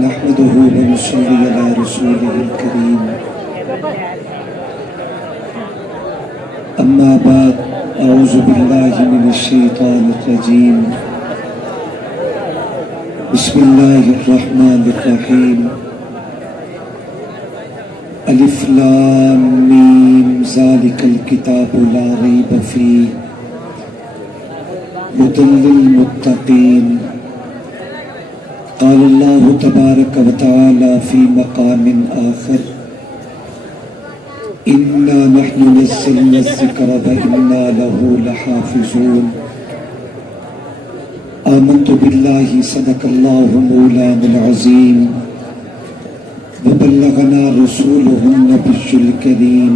نحمده ونصلي على رسوله الكريم أما بعد أعوذ بالله من الشيطان الرجيم بسم الله الرحمن الرحيم الف لام میم ذلك الكتاب لا ريب فيه هدى للمتقين قال الله تبارك وتعالى في مقام آخر إنا نحن نزلنا الذكر وإنا له لحافظون آمنت بالله صدق الله مولانا العظيم وبلغنا رسوله النبي الكريم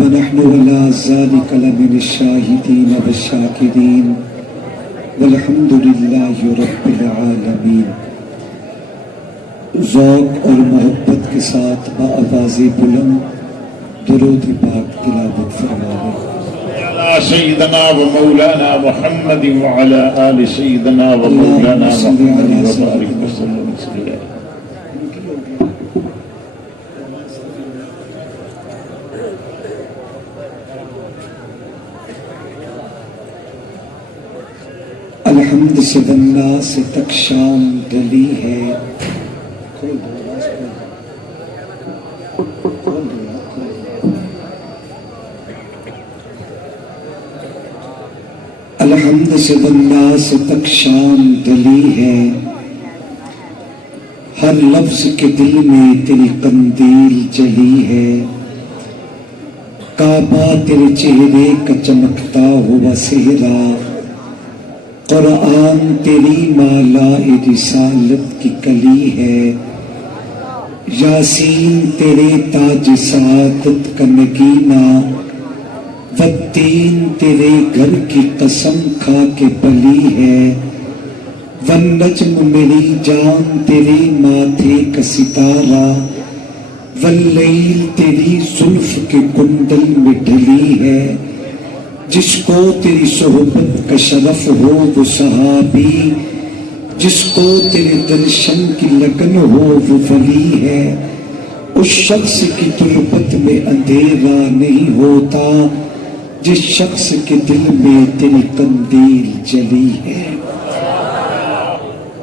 ونحن على ذلك لمن الشاهدين والشاكرين والحمد للہ رب العالمین۔ ذوق اور محبت کے ساتھ بآواز بلند درود پاک تلاوت فرمائیں۔ على سيدنا ومولانا محمد وعلى آل سيدنا ومولانا محمد وبارك وسلم وسلم۔ الحمد سے والناس تک شام ڈلی ہے، الحمد سے والناس تک شام ڈلی ہے، ہر لفظ کے دل میں تیری قندیل جلی ہے، کعبہ تیرے چہرے کا چمکتا ہوا سہرا، قرآن تیری مالا رسالت کی کلی ہے، یاسین تیرے تاج سعادت کا نگینہ، والتین تیرے گھر کی قسم کھا کے پلی ہے، والنجم میری جان تیرے ماتھے کا ستارہ، واللیل تیری زلف کے کنڈل میں ڈھلی ہے، جس کو تیری صحبت کا شرف ہو وہ صحابی، جس کو تیرے درشن کی لگن ہو وہ ولی ہے، اس شخص کی تربت میں اندھیرا نہیں ہوتا جس شخص کے دل میں تیری قندیل جلی ہے۔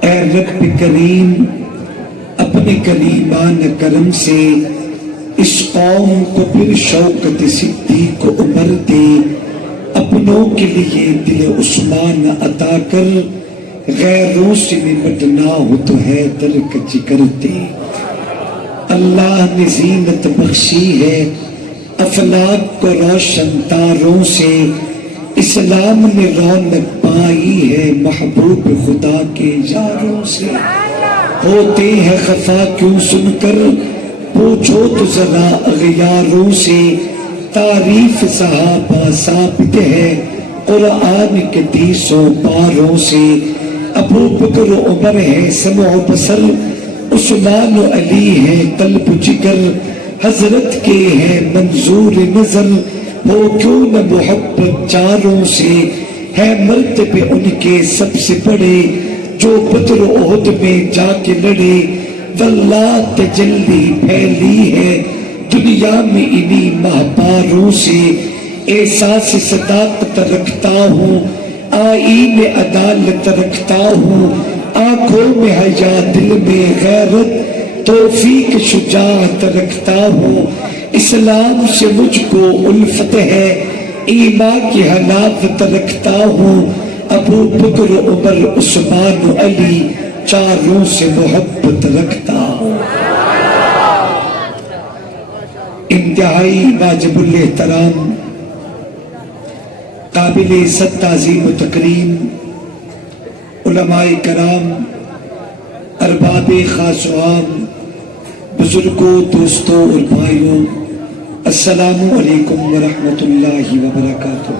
اے رب کریم، اپنے کریمان کرم سے اس قوم کو پھر شوکت صدیق کو عمر دے، اپنوں کے لیے دل عثمان عطا کر، غیروں سے نمٹنا ہو تو حیدر کا جگر دے۔ اللہ نے زینت بخشی ہے افلاک کو روشن تاروں سے، اسلام نے رونق پائی ہے محبوب خدا کے یاروں سے، ہوتے ہیں خفا کیوں سن کر پوچھو تو ذرا اغیاروں سے، تعریف صحابہ ثابت ہے قرآن کے 30 پاروں سے، ابو بکر و عمر ہے سمع و بصر، عثمان و علی ہے قلب و جگر، حضرت کے ہے منظور نظر، ہو کیوں نہ محبت چاروں سے، ہے مرتبے ان کے سب سے بڑے جو بدر و احد میں جا کے لڑے، واللہ تجلی پھیلی ہے دنیا میں انہی مہپاروں سے، احساس صداقت رکھتا ہوں آئین عدالت رکھتا ہوں، آنکھوں میں حیا دل میں غیرت توفیق شجاعت رکھتا ہوں، اسلام سے مجھ کو الفت ہے ایمان کی حلاوت رکھتا ہوں، ابو بکر عمر عثمان علی چاروں سے محبت رکھتا ہوں۔ انتہائی واجب الاحترام قابل عزت تعظیم و تکریم علماء کرام، ارباب خاص و عام، بزرگوں، دوستوں اور بھائیوں، السلام علیکم ورحمۃ اللہ وبرکاتہ۔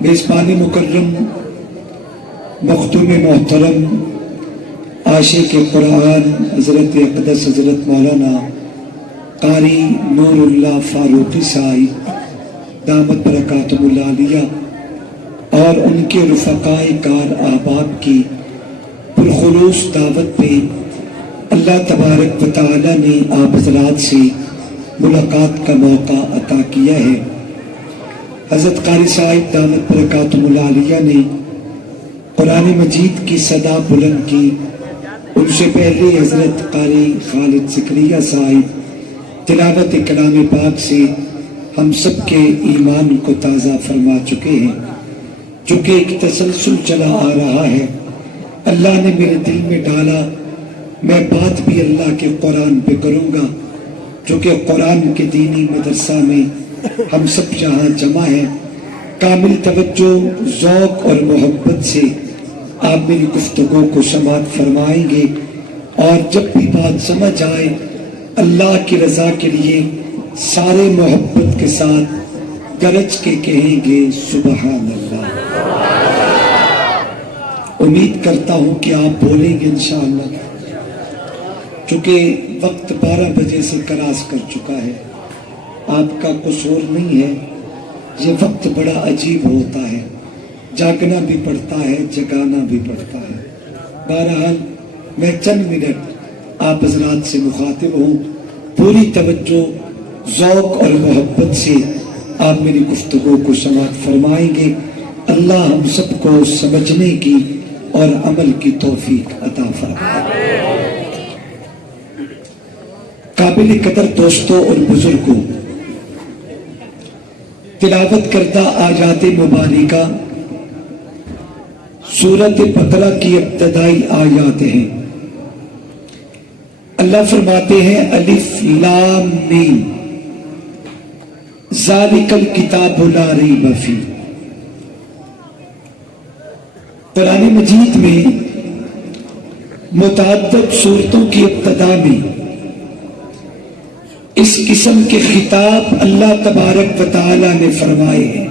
میزبان مکرم، مخدوم محترم، عاشق قرآن حضرت اقدس حضرت مولانا قاری نور اللہ فاروقی صاحب دامت برکاتہم العالیہ اور ان کے رفقائے کار احباب کی پرخلوص دعوت پہ اللہ تبارک و تعالیٰ نے آپ حضرات سے ملاقات کا موقع عطا کیا ہے۔ حضرت قاری صاحب دامت برکاتہم العالیہ نے قرآن مجید کی صدا بلند کی، ان سے پہلے حضرت قاری خالد زکریا صاحب تلاوت کلام پاک سے ہم سب کے ایمان کو تازہ فرما چکے ہیں۔ چونکہ ایک تسلسل چلا آ رہا ہے، اللہ نے میرے دل میں ڈالا میں بات بھی اللہ کے قرآن پہ کروں گا، چونکہ قرآن کے دینی مدرسہ میں ہم سب جہاں جمع ہیں، کامل توجہ، ذوق اور محبت سے آپ میری گفتگو کو سماعت فرمائیں گے، اور جب بھی بات سمجھ آئے اللہ کی رضا کے لیے سارے محبت کے ساتھ گرج کے کہیں گے سبحان اللہ۔ امید کرتا ہوں کہ آپ بولیں گے انشاءاللہ، چونکہ وقت 12 بجے سے کراس کر چکا ہے، آپ کا قصور نہیں ہے، یہ وقت بڑا عجیب ہوتا ہے، جاگنا بھی پڑتا ہے، جگانا بھی پڑتا ہے۔ بہرحال میں چند منٹ آپ حضرات سے مخاطب ہوں، پوری توجہ، ذوق اور محبت سے آپ میری گفتگو کو سماعت فرمائیں گے۔ اللہ ہم سب کو سمجھنے کی اور عمل کی توفیق عطا فرمائے۔ قابل قدر دوستوں اور بزرگوں، تلاوت کردہ آیات مبارکہ سورۃ بقرہ کی ابتدائی آیات ہیں۔ اللہ فرماتے ہیں الف لام میم ذالک الکتاب لا ریب فیہ۔ قرآن مجید میں متعدد سورتوں کی ابتدا میں اس قسم کے خطاب اللہ تبارک و تعالی نے فرمائے ہیں۔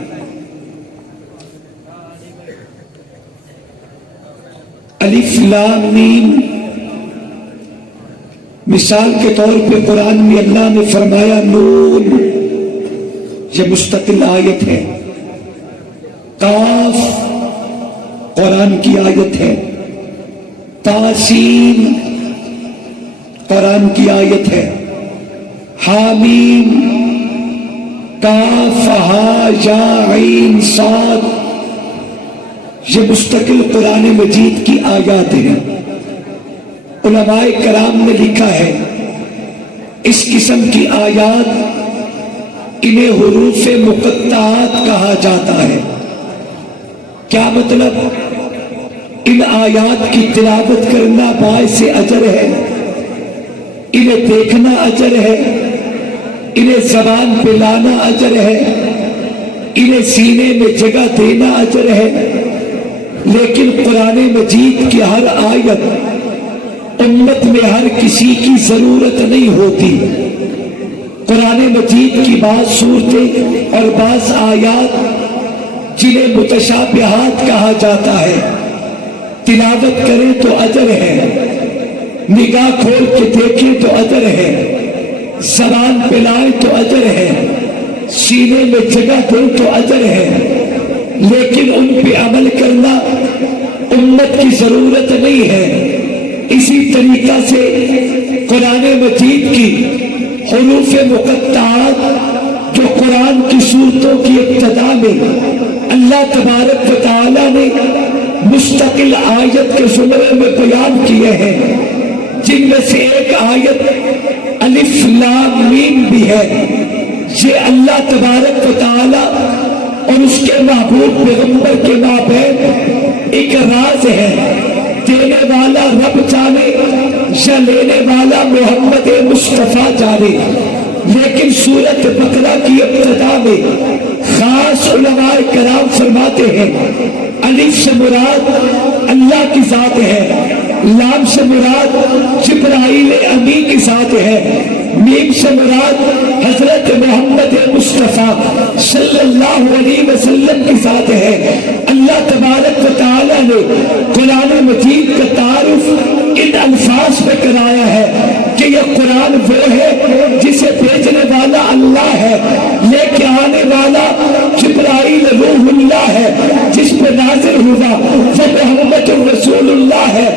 الف لام میم، مثال کے طور پہ قرآن میں اللہ نے فرمایا نون، یہ مستقل آیت ہے۔ قاف قرآن کی آیت ہے۔ تاسین قرآن کی آیت ہے۔ حامیم، کاف ہا یا عین صاد، یہ مستقل قرآن مجید کی آیات ہیں۔ علماء کرام نے لکھا ہے اس قسم کی آیات انہیں حروف مقطعات کہا جاتا ہے۔ کیا مطلب؟ ان آیات کی تلاوت کرنا باعث اجر ہے، انہیں دیکھنا اجر ہے، انہیں زبان پہ لانا اجر ہے، انہیں سینے میں جگہ دینا اجر ہے۔ لیکن قرآن مجید کی ہر آیت امت میں ہر کسی کی ضرورت نہیں ہوتی۔ قرآن مجید کی بعض صورتیں اور بعض آیات جنہیں متشابہات کہا جاتا ہے، تلاوت کریں تو اجر ہے، نگاہ کھول کے دیکھیں تو اجر ہے، زبان پہ لائیں تو اجر ہے، سینے میں جگہ دیں تو اجر ہے۔ لیکن ان پہ عمل کرنا امت کی ضرورت نہیں ہے۔ اسی طریقہ سے قرآن مجید کی حروف مقطعات جو قرآن کی صورتوں کی ابتدا میں اللہ تبارک و تعالی نے مستقل آیت کے زمرے میں بیان کیے ہیں، جن میں سے ایک آیت الف لام میم بھی ہے، یہ اللہ تبارک و تعالی اور اس کے محبوب پیغمبر کے مابین ایک راز ہے۔ دینے والا رب جانے یا لینے والا محمد مصطفیٰ جانے۔ لیکن سورۃ بقرہ کی ابتدا میں خاص علماء کرام فرماتے ہیں الف سے مراد اللہ کی ذات ہے، لام سے مراد جبرائیل امین کی ذات ہے، میم سے مراد حضرت محمد مصطفیٰ صلی اللہ علیہ وسلم کی ذات ہے۔ اللہ تبارک و تعالی نے قرآن مجید کا تعارف ان الفاظ پہ کرایا ہے کہ یہ قرآن وہ ہے جسے بھیجنے والا اللہ ہے، لے کے آنے والا جبرائیل روح اللہ ہے، جس پہ نازل ہوا وہ محمد رسول اللہ ہے۔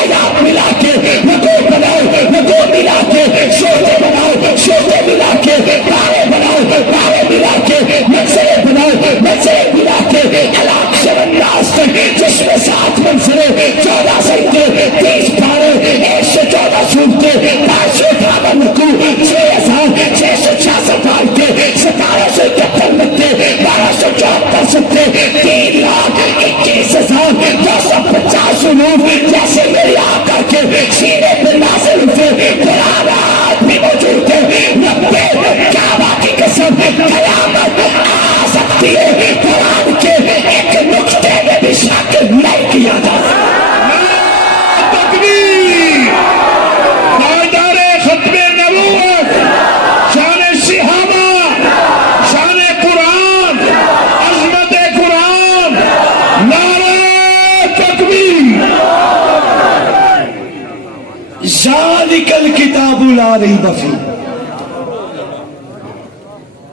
آیات ملا کے رکوع بناؤ، رکوع ملا کے سجدے بناؤ، سجدے ملا کے پارے بناؤ، پارے ملا کے منزلیں بناؤ، منزلیں ملا کے الاق سے والناس تک، جس میں 7 منزلیں، 14 سجدے، 30 پارے، 114 سورتیں، 558 رکوع، 6666 آیتیں، 1771 نقطے، 1274 سجدے، 3,21,250 علوم جیسے میرے آقا کے سینے پہ نازل ہوئے قرآن آج بھی موجود ہے۔ رب کعبہ کی قسم قیامت آ سکتی ہے، قرآن کے ایک نقطے میں بھی شاکر نہیں کیا جا سکتا۔ تکبیر، پائیدار ختم نبوت، شان صحابہ، شان قرآن، عظمت قرآن، نعرہ تکبیر۔ ذالک الکتاب لا ریب فیہ،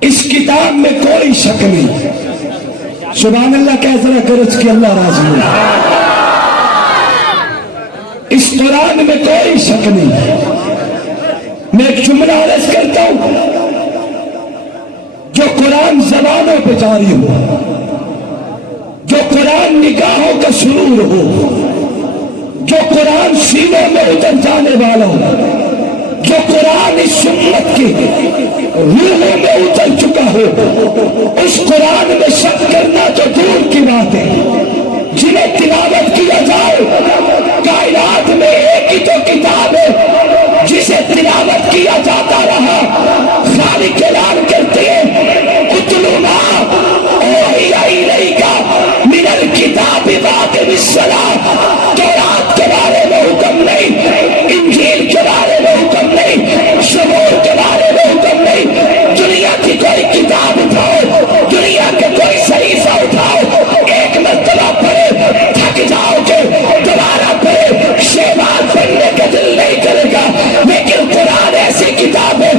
اس کتاب میں کوئی شک نہیں۔ سبحان اللہ کہہ ذرا گرج کے اللہ راضی ہو۔ اس قرآن میں کوئی شک نہیں۔ میں ایک جملہ عرض کرتا ہوں، جو قرآن زبانوں پہ جاری ہو، جو قرآن نگاہوں کا سرور ہو، جو قرآن سینوں میں اتر جانے والا ہو، جو قرآن اس امت کی روحوں میں اتر چکا ہو، اس قرآن میں شک کرنا تو دور کی بات ہے۔ جنہیں تلاوت کیا جائے، کائنات میں ایک ہی تو کتاب ہے جسے تلاوت کیا جاتا رہا۔ خالق اعلان کرتے ہیں اتلو ما اوحی الیک من الکتاب واقم الصلاۃ۔ تورات کے بارے میں حکم نہیں، انجیل کے بارے میں حکم نہیں، زبور کے بارے میں حکم نہیں۔ دنیا کی کوئی کتاب اٹھاؤ، دنیا کے کوئی صحیفہ اٹھاؤ، ایک مرتبہ پڑھے تھک جاؤ گے، دوبارہ پڑھے شیبان پڑھنے کا دل نہیں کرے گا۔ لیکن قرآن ایسی کتاب ہے،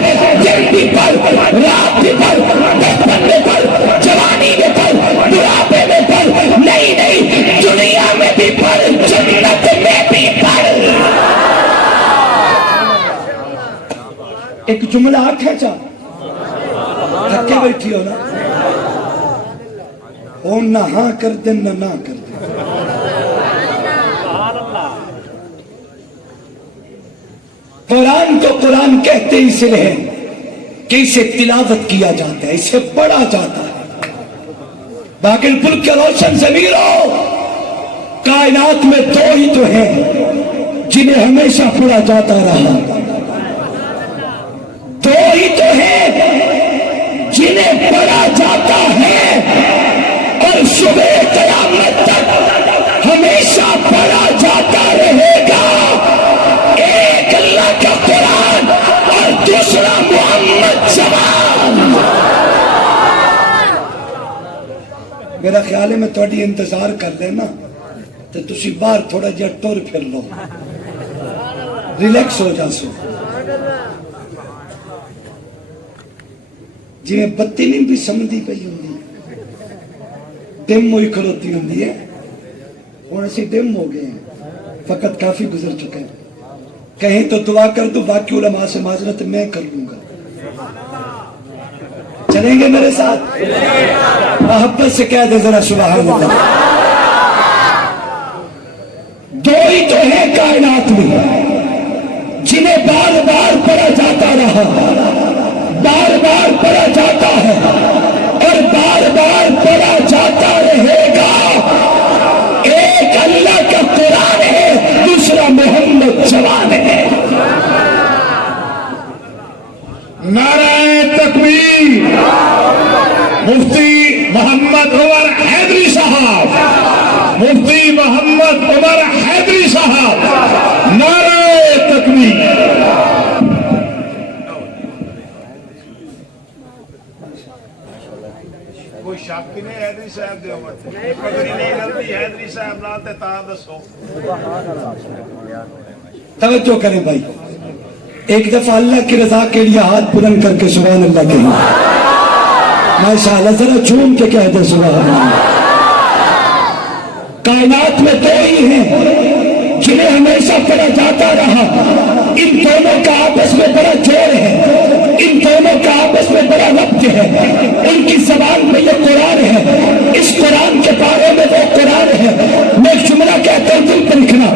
دن بھی پڑھ، رات بھی پڑھ، بچپن میں پڑھ، جوانی میں پڑھ، بڑھاپے میں پڑھ، نہیں نہیں دنیا میں بھی پڑھ، جنت میں بھی پڑھ۔ ایک جملہ آنکھ ہے تھکے بیٹھی ہو نا، نہ ہاں کر دیں نہ کر دیں۔ قرآن کو قرآن کہتے اس لیے کہ اسے تلاوت کیا جاتا ہے، اسے پڑھا جاتا ہے۔ باقی پل کے روشن ضمیروں، کائنات میں 2 ہی تو ہیں جنہیں ہمیشہ پڑھا جاتا رہا، 2 ہی تو ہیں جنہیں پڑھا جاتا ہے اور صبح قیامت تک ہمیشہ پڑھا جاتا رہے گا۔ ایک اللہ کا قرآن اور دوسرا محمد زمان۔ میرا خیال ہے میں تھوڑی انتظار کر لینا تو تسی باہر تھوڑا جہا ٹور پھر لو، ریلیکس ہو جا سو۔ جی میں بتی نہیں بھی سمجھی پئی ہوندی، ڈم ہوئی کھلوتی ہوندی ہے، ہوں اسی ڈم ہو گئے ہیں، فقط کافی گزر چکے ہیں۔ کہیں تو دعا کر دو، باقی علماء سے معذرت میں کر لوں گا۔ چلیں گے میرے ساتھ؟ محبت سے کہہ دے ذرا سبحان اللہ۔ 2 ہی تو ہے کائنات میں جنہیں بار بار پڑھا جاتا رہا، بار بار پڑھا جاتا ہے اور بار بار پڑھا جاتا رہے گا۔ ایک اللہ کا قرآن ہے، دوسرا محمد جوان ہے۔ نعرہ تکبیر۔ مفتی محمد عمر حیدری صاحب، مفتی محمد عمر حیدری صاحب، نعرہ تکبیر۔ کوئی شک نہیں حیدری صاحب دے عمر تے پگڑی نہیں غلطی حیدری صاحب نال تے تا دسو۔ توجہ کریں بھائی، ایک دفعہ اللہ کی رضا کے لیے ہاتھ بلند کر کے سبحان اللہ کہیں، ماشاءاللہ ذرا جھوم کے کہہ دے سبحان اللہ۔ کائنات میں 2 ہی ہیں جنہیں ہمیشہ بڑھایا جاتا رہا. ان دونوں کا آپس میں بڑا جوڑ ہے, ان دونوں کا آپس میں بڑا ربط ہے. ان کی زبان میں یہ قرآن ہے, اس قرآن کے بارے میں وہ قرآن ہے. میں جملہ کہتا ہوں دل پر لکھنا,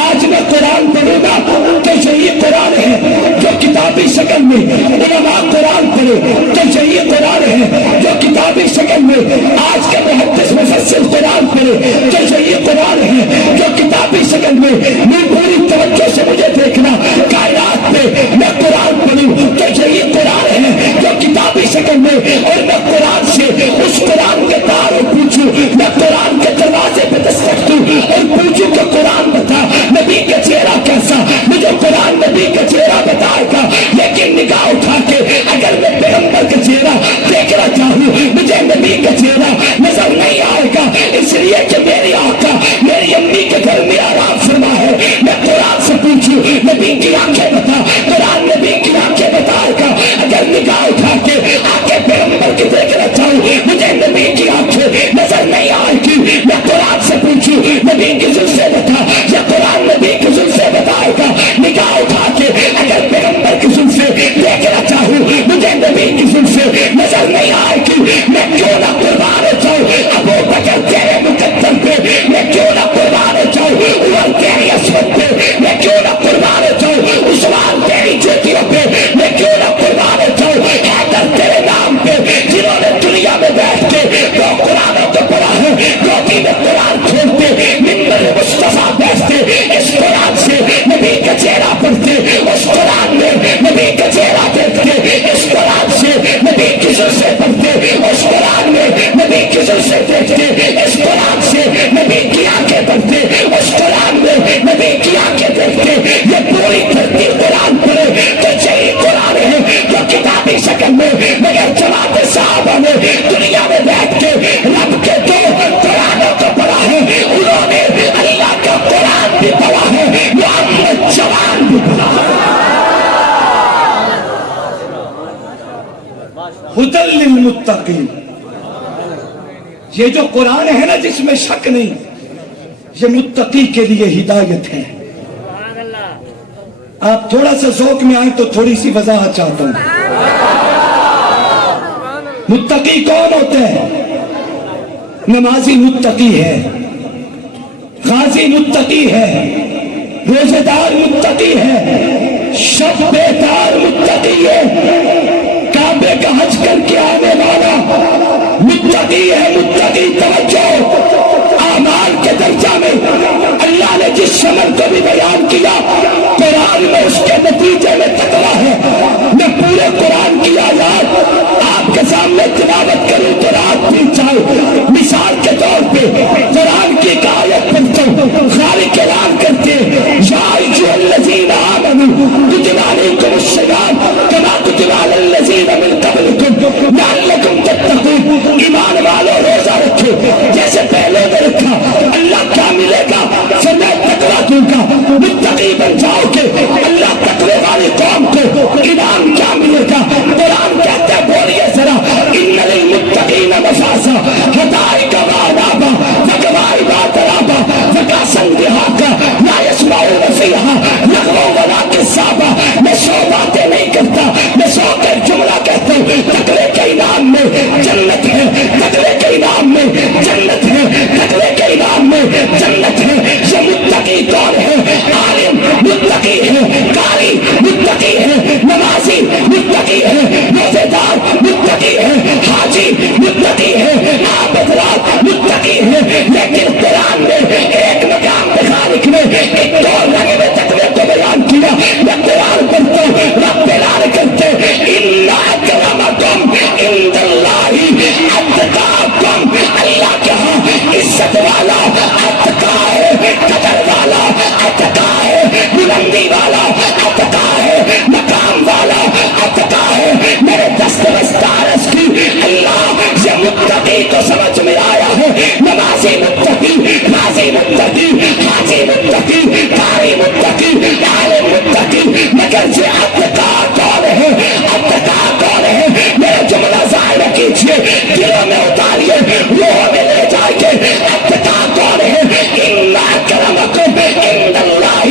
آج میں قرآن پڑھوں گا تو یہی قرآن ہے جو کتابی شکل میں علماء قرآن پڑھے, تو یہی قرآن ہے جو کتابی شکل میں آج کے محدث مفسر قرآن پڑھے, تو یہی قرآن ہے جو کتابی شکل میں پوری توجہ سے مجھے دیکھنا کائنات میں میں قرآن پڑھوں تو یہی قرآن ہے جو کتابی شکل میں, اور میں قرآن سے اس قرآن کے تاروں پوچھوں, میں قرآن کے دروازے پہ دستک دوں اور پوچھوں کہ قرآن بتا نبی کا چہرہ کیسا, مجھے قرآن نبی کا چہرہ بتائے گا. لیکن نگاہ اٹھا کے اگر میں پیغمبر کا چہرہ دیکھنا چاہوں مجھے نبی کا چہرہ نظر نہیں آئے گا, اس لیے کہ میری آقا میری امی کے گھر میں آرام فرما ہے. میں قرآن سے پوچھوں نبی کی آنکھیں بتا, قرآن نبی کی آنکھیں بتائے گا. اگر نگاہ اٹھا کے آگے پیغمبر کی دیکھنا چاہوں مجھے نبی کی آنکھیں نظر نہیں آئے گی. میں قرآن سے پوچھوں نبی کی زلفیں بتا, یا قرآن نبی کی زلفیں بتائے گا. نگاہ اٹھا کے اگر پیغمبر کی زلفیں دیکھنا چاہوں مجھے نبی کی زلفیں نظر نہیں آئے گی. میں کیوں نہ قربان ہو جاؤں ابو بکر تیرے مقدم پہ, میں کیوں نہ قربان ہو جاؤں عمر تیری عصمت پہ, میں کیوں نہ قربان ہو جاؤں عثمان تیری جوتیوں پہ, میں کیوں نہ قربان ہو جاؤں حیدر تیرے نام پہ, جنہوں نے دنیا میں بیٹھ کے دو قرآنوں کو پڑھا ہے, گوبی میں قرآن کھولتے منبر مصطفیٰ بیٹھتے, اس قرآن سے نبی کا چہرہ پڑھتے, اس قرآن میں نبی کا چہرہ دیکھتے, اس قرآن سے نبی کی زلفیں پڑھتے, اس قرآن میں نبی کی زلفیں دیکھتے, اس قرآن سے نبی کی آنکھیں پڑھتے, اس قرآن میں نبی کی آنکھیں دیکھتے. یہ پوری دھرتی قرآن پڑھے تو یہی قرآن ہے جو کتابی شکل میں, مگر جماعت صحابہ نے دنیا میں بیٹھ کے رب کے دو قرآنوں کو پڑھا ہے. انہوں نے اللہ کا قرآن بھی پڑھا ہے, محمد جوان بھی پڑھا ہے. ہدی للمتقین, یہ جو قرآن ہے نا جس میں شک نہیں, یہ متقی کے لیے ہدایت ہے. آپ تھوڑا سا ذوق میں آئیں تو تھوڑی سی وضاحت چاہتا ہوں. متقی کون ہوتے ہیں؟ نمازی متقی ہے, غازی متقی ہے, روزے دار متقی ہے, شب بیدار متقی ہے, کعبے کا حج کر کے آنے والا متقی ہے. متقی توجہ, اعمال کے درجہ میں اللہ نے جس شمل کو بھی بیان کیا قرآن میں اس کے نتیجے میں تقویٰ ہے. میں پورے قرآن کی آیات آپ کے سامنے تلاوت کروں تو رات بھی جائے. مثال کے طور پہ قرآن کی ایک آیت پڑھتا ہوں, خالق اعلان کرتے یا ایھا الذین آمنوا کتب علیکم الصیام کما کتب علی الذین من قبلکم لعلکم تتقون. ایمان والو روزہ رکھو جیسے پہلے نے رکھا. اللہ کیا ملے گا؟ میں تقویٰ دوں گا, متقی بن جاؤ گے. اللہ تقوی والی قوم کو انعام کیا ملے گا؟ قرآن کہتا ہے, بولیے ذرا, ان للمتقین مفازا حدائق وعنابا وکواعب اترابا وکأسا دہاقا لا یسمعون فیہا لغوا ولا کذابا. میں سو باتیں نہیں کرتا, میں سو کر جملہ کہتا ہوں. تقوی کے انعام میں جنت ہے, تقوی کے انعام میں جنت ہے, تقوی کے انعام میں جنت ہے. یہ متقی کون ہے؟ عالم متقی ہے, قاری متقی ہے, نمازی متقی ہے, روزے دار متقی ہے, حاجی متقی ہے, آپ حضرات متقی ہے. لیکن قرآن میں ایک مقام پہ خالق نے ایک دور لگے ہوئے تقوی کو بیان کیا. میں قرآن پڑھتا ہوں, رب اعلان کرتے ان اکرمکم عند اللہ اتقاکم. اللہ کے ہاں عزت والا اتقا ہے, قدر والا اتقا ہے, بلندی والا اتقا ہے, مقام والا اتقا ہے. میرے دست وستارس کی اللہ یہ متقی کو سمجھ میں آیا ہے. نمازی متقی, غازی متقی, حاجی متقی, قاری متقی, عالم متقی, مگر یہ اتقا کون ہے؟ اتقا کون ہے؟ میرا جملہ ظاہر کیجئے, دلوں میں اتاریے, روح میں لے جائیے. اتقا کون ہے؟ ان اکرمکم عند اللہ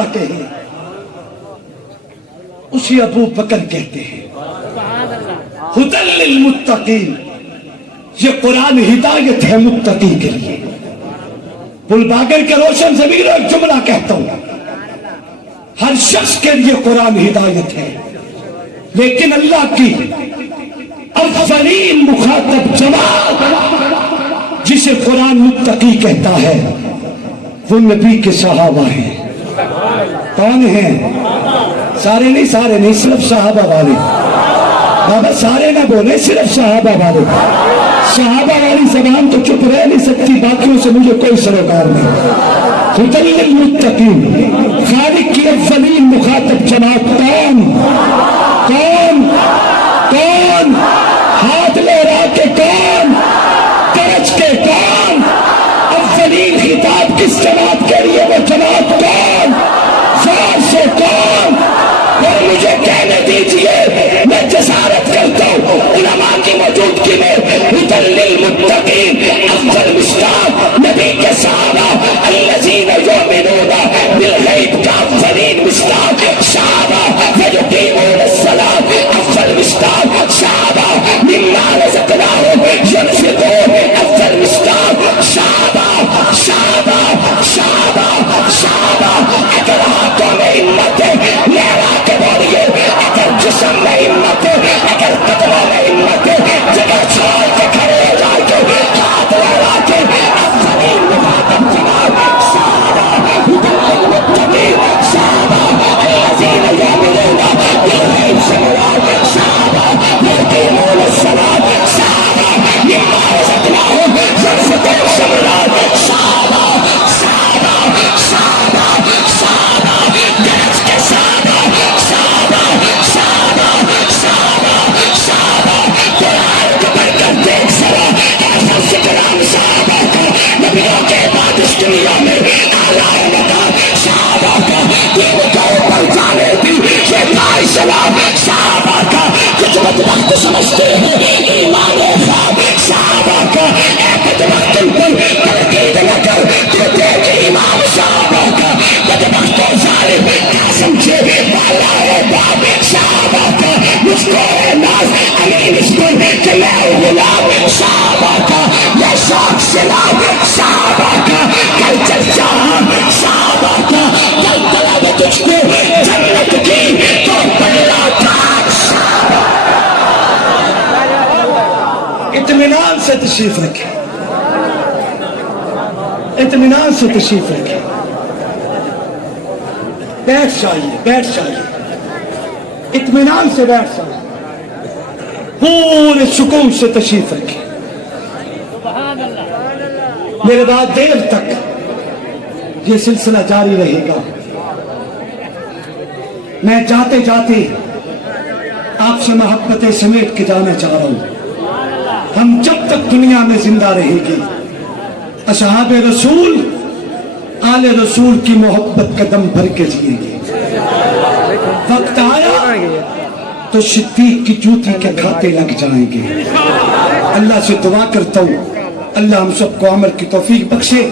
اللہ کہے اسی ابو بکر کہتے ہیں ہدی للمتقین، یہ قرآن ہدایت ہے متقی کے لیے۔ بلباگر کے روشن ضمیر ایک جملہ کہتا ہوں، ہر شخص کے لیے قرآن ہدایت ہے، لیکن اللہ کی افضلین مخاطب جماعت جسے قرآن متقی کہتا ہے وہ نبی کے صحابہ ہیں۔ کون ہیں؟ سارے نہیں، صرف صحابہ والے۔ بابا سارے نہ بولے، صرف صحابہ والے۔ صحابہ والی زبان تو چپ رہ نہیں سکتی، باقیوں سے مجھے کوئی سروکار نہیں۔ ہدی للمتقین، خالق کی اولین مخاطب جماعت کون؟ ہاتھ لہرا کے کون؟ گرج کے کون؟ اولین خطاب کس جماعت کے لیے؟ وہ جماعت کون؟ زور سے کون؟ اور مجھے کہنے دیجئے، میں جسارت کرتا ہوں علماء کی موجودگی میں، ہدی للمتقین افضل مصداق نبی کے صحابہ الذین یؤمنون بالغیب کا افضلین مصداق صحابہ ویقیمون الصلاۃ افضل مصداق صحابہ مما رزقناہم ينفقون افضل مصداق صحابہ۔ اگر ہاتھوں میں ہمت ہے لہرا کے بولیے، اگر جسم میں ہمت ہے، اگر قدموں میں ہمت ہے، جگہ چھوڑ کے کھڑے ہو جائے گے، ہاتھ لہرا کے افضلین مخاطب جماعت صحابہ ہدی للمتقین صحابہ الذین یؤمنون بالغیب سے مراد صحابہ یقیمون الصلاۃ صحابہ مما رزقناہم ينفقون سے مراد صحابہ درج کے صحابہ قرآن کو پڑھ کر دیکھ سرا ایسا ذکران صحابہ کا، نبیوں کے بعد اس دنیا میں اعلیٰ مقام صحابہ کا، دین کے اوپر جانے دی یہ داعی سلام صحابہ کا، کچھ بدبخت سمجھتے ہیں ایمان خواب صحابہ کا، اے بدبخت پر تنقید نہ کر، تو دیکھ امام صحابہ کا، بدبخت و ظالم کیا سمجھے والا ہے باب صحابہ کا، مجھ کو ہے ناز امین اس پر کہ میں ہوں غلام صحابہ کا، میں شوق سے لاب صحابہ کا، کل چل جہاں صحابہ کا، کل طلب تجھ کو جنت کی تو پڑھنا تھا صحابہ۔ اطمینان سے تشریف رکھیں، اطمینان سے تشریف رکھیں، بیٹھ جائیے، اطمینان سے بیٹھ جائیے، پورے سکون سے تشریف رکھیں۔ میرے بعد دیر تک یہ سلسلہ جاری رہے گا۔ میں جاتے جاتے آپ سے محبتیں سمیٹ کے جانا چاہ رہا ہوں۔ ہم جب تک دنیا میں زندہ رہیں گے اصحاب رسول آل رسول کی محبت کا دم بھر کے جئیں گے۔ وقت آیا تو صدیق کی جوتی کے کھاتے لگ جائیں گے۔ اللہ سے دعا کرتا ہوں اللہ ہم سب کو عمل کی توفیق بخشے۔